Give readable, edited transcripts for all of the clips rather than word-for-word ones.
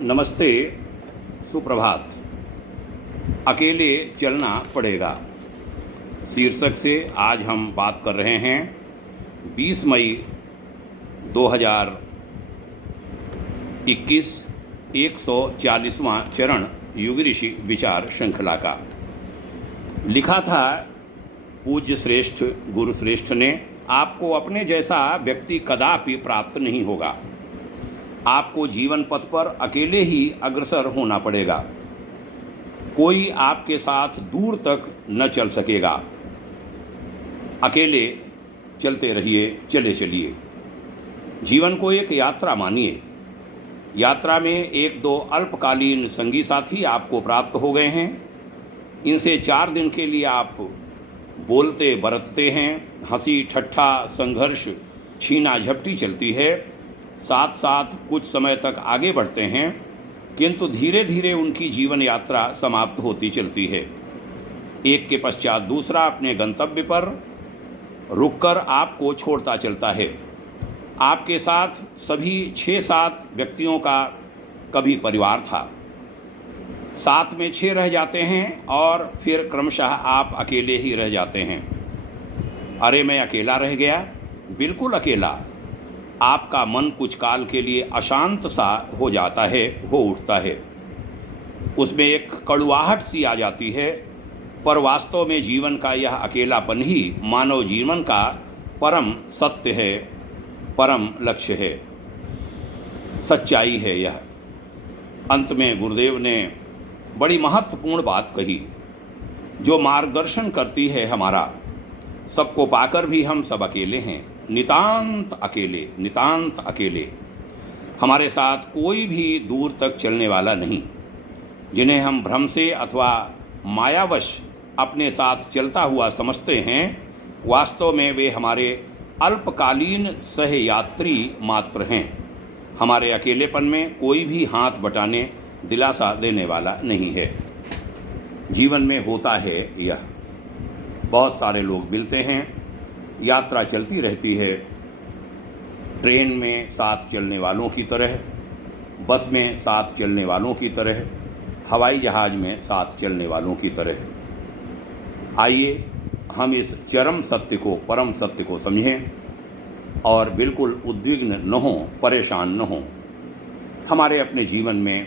नमस्ते, सुप्रभात। अकेले चलना पड़ेगा शीर्षक से आज हम बात कर रहे हैं 20 मई 2021 140वां चरण युग ऋषि विचार श्रृंखला का। लिखा था पूज्य श्रेष्ठ गुरु श्रेष्ठ ने, आपको अपने जैसा व्यक्ति कदापि प्राप्त नहीं होगा। आपको जीवन पथ पर अकेले ही अग्रसर होना पड़ेगा। कोई आपके साथ दूर तक न चल सकेगा। अकेले चलते रहिए, चले चलिए। जीवन को एक यात्रा मानिए। यात्रा में एक दो अल्पकालीन संगी साथी आपको प्राप्त हो गए हैं। इनसे 4 दिन के लिए आप बोलते बरतते हैं। हंसी ठट्ठा संघर्ष छीना झपटी चलती है। साथ साथ कुछ समय तक आगे बढ़ते हैं, किंतु धीरे धीरे उनकी जीवन यात्रा समाप्त होती चलती है। एक के पश्चात दूसरा अपने गंतव्य पर रुककर आपको छोड़ता चलता है। आपके साथ सभी 6-7 व्यक्तियों का कभी परिवार था। साथ में 6 रह जाते हैं और फिर क्रमशः आप अकेले ही रह जाते हैं। अरे मैं अकेला रह गया, बिल्कुल अकेला। आपका मन कुछ काल के लिए अशांत सा हो जाता है, हो उठता है। उसमें एक कड़ुआहट सी आ जाती है, पर वास्तव में जीवन का यह अकेलापन ही मानव जीवन का परम सत्य है, परम लक्ष्य है, सच्चाई है यह। अंत में गुरुदेव ने बड़ी महत्वपूर्ण बात कही, जो मार्गदर्शन करती है हमारा। सबको पाकर भी हम सब अकेले हैं, नितांत अकेले, नितांत अकेले। हमारे साथ कोई भी दूर तक चलने वाला नहीं। जिन्हें हम भ्रम से अथवा मायावश अपने साथ चलता हुआ समझते हैं, वास्तव में वे हमारे अल्पकालीन सहयात्री मात्र हैं। हमारे अकेलेपन में कोई भी हाथ बटाने, दिलासा देने वाला नहीं है। जीवन में होता है यह। बहुत सारे लोग मिलते हैं, यात्रा चलती रहती है। ट्रेन में साथ चलने वालों की तरह, बस में साथ चलने वालों की तरह, हवाई जहाज़ में साथ चलने वालों की तरह। आइए हम इस चरम सत्य को, परम सत्य को समझें और बिल्कुल उद्विग्न न हों, परेशान न हों। हमारे अपने जीवन में,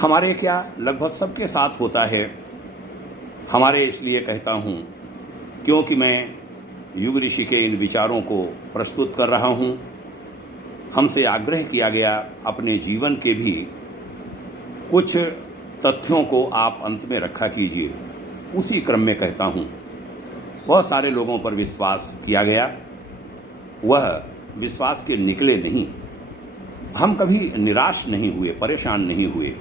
हमारे क्या लगभग सबके साथ होता है। हमारे इसलिए कहता हूँ क्योंकि मैं युग ऋषि के इन विचारों को प्रस्तुत कर रहा हूँ। हमसे आग्रह किया गया, अपने जीवन के भी कुछ तथ्यों को आप अंत में रखा कीजिए। उसी क्रम में कहता हूँ। बहुत सारे लोगों पर विश्वास किया गया, वह विश्वास के निकले नहीं। हम कभी निराश नहीं हुए, परेशान नहीं हुए।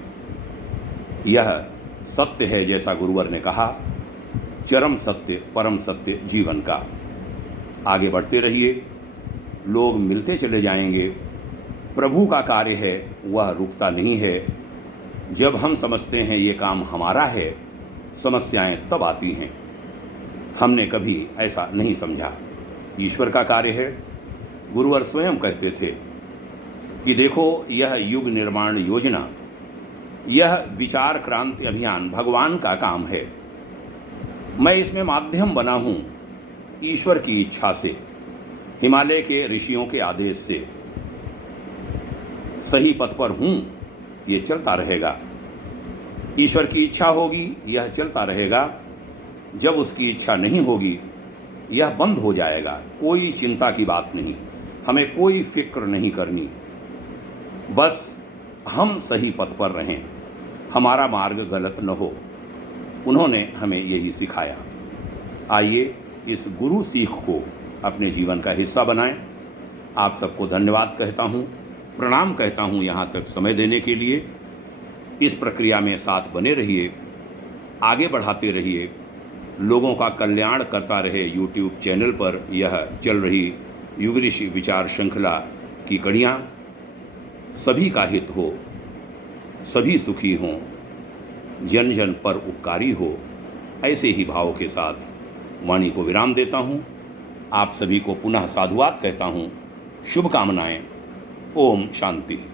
यह सत्य है, जैसा गुरुवर ने कहा, चरम सत्य, परम सत्य जीवन का। आगे बढ़ते रहिए, लोग मिलते चले जाएंगे। प्रभु का कार्य है, वह रुकता नहीं है। जब हम समझते हैं ये काम हमारा है, समस्याएं तब आती हैं। हमने कभी ऐसा नहीं समझा। ईश्वर का कार्य है। गुरुवर स्वयं कहते थे कि देखो, यह युग निर्माण योजना, यह विचार क्रांति अभियान भगवान का काम है। मैं इसमें माध्यम बना हूँ, ईश्वर की इच्छा से, हिमालय के ऋषियों के आदेश से। सही पथ पर हूँ, ये चलता रहेगा। ईश्वर की इच्छा होगी, यह चलता रहेगा। जब उसकी इच्छा नहीं होगी, यह बंद हो जाएगा। कोई चिंता की बात नहीं, हमें कोई फिक्र नहीं करनी। बस हम सही पथ पर रहें, हमारा मार्ग गलत न हो। उन्होंने हमें यही सिखाया। आइए इस गुरु सीख को अपने जीवन का हिस्सा बनाएं। आप सबको धन्यवाद कहता हूँ, प्रणाम कहता हूँ यहाँ तक समय देने के लिए। इस प्रक्रिया में साथ बने रहिए, आगे बढ़ाते रहिए। लोगों का कल्याण करता रहे। YouTube चैनल पर यह चल रही युग ऋषि विचार श्रृंखला की कड़ियाँ सभी का हित हो, सभी सुखी हों, जन जन पर उपकारी हो। ऐसे ही भाव के साथ वाणी को विराम देता हूँ। आप सभी को पुनः साधुवाद कहता हूँ। शुभकामनाएं। ओम शांति।